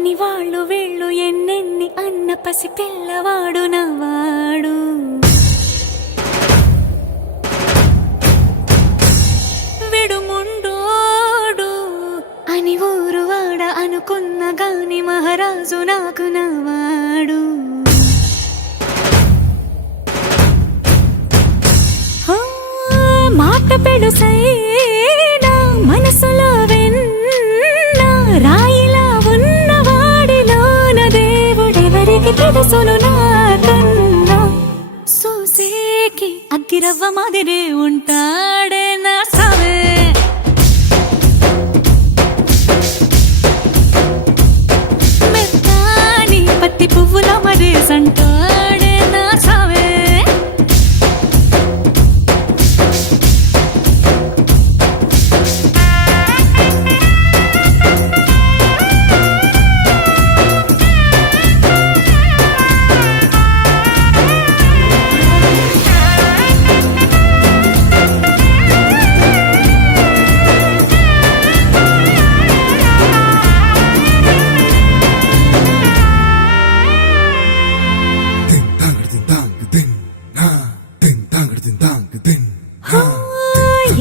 అని వాళ్ళు వీళ్ళు ఎన్నెన్ని అన్న పసి పిల్లవాడు నవాడు. విడుముండోడు అని ఊరు వాడ అనుకున్న గాని మహారాజు నాకు నవాడు. మాట పెడుసైనా మనసులో వెన్న రాయిలా ఉన్నవాడిలోన దేవుడెవరికి తెలుసును నాకన్నా. సూసేకి అగ్గిరవ్వ మాదిరి ఉంటాడే నా సావే. మెత్తాని పత్తి పువ్వుల మరి సంటాడే నా సావే.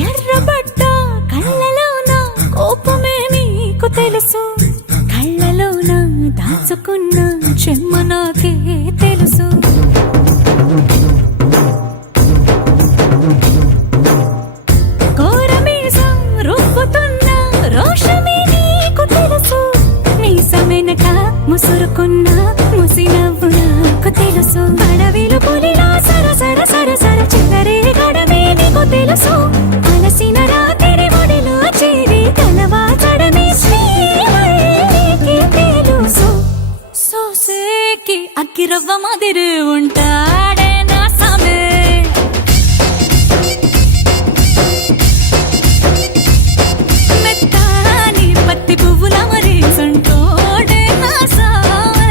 ఎర్రబడ్డ కళ్ళలోన కోపమే నీకు తెలుసు, కళ్ళలోన దాచుకున్న చెమ్మ నాకే తెలుసు. కోరమీసం రుబ్బుతున్న రోషమే నీకు తెలుసు, మీసమెనక ముసురుకున్న ముసినవ్వు నాకు తెలుసు. అడవిలు పులిలా సరసర సరసర చిల్లరే గడమే నీకు తెలుసు, అలసిన రాత్రి ఒడిలో చేరి తలవాచడమే శ్రీవల్లికి తెలుసు. సోసేకి అగ్గిరవ్వ మాదిరి ఉంటాడే నా సామే. మెత్తాని పత్తి పువ్వుల మరి సంటోడే నా సామే.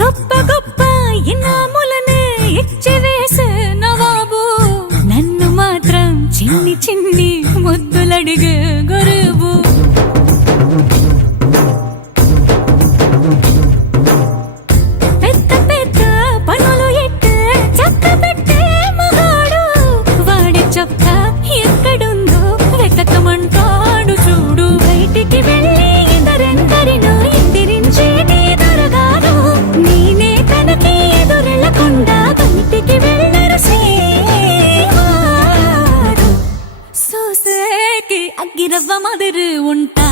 గొప్ప గొప్ప ఇనాములనే ఇచ్చి వేసే నవాబు, నన్ను మాత్రం చిన్ని చిన్ని ముద్దులడిగే గురువు. పెద్ద పెద్ద పనులు ఎట్టే చక్క పెట్టే మగాడు, వాడి చొక్క ఎక్కడుందో వెతకమంటాడు చూడు. బయటికి వెళ్ళి ఇద్దరెందరినో ఎదిరించేటి దొరగారు, నేనే తనకి ఎదురెళ్ళకుండా బయటికి వెళ్ళరు శ్రీవారు. సోసేకి అగ్గిరవ్వ మాదిరి ఉంటా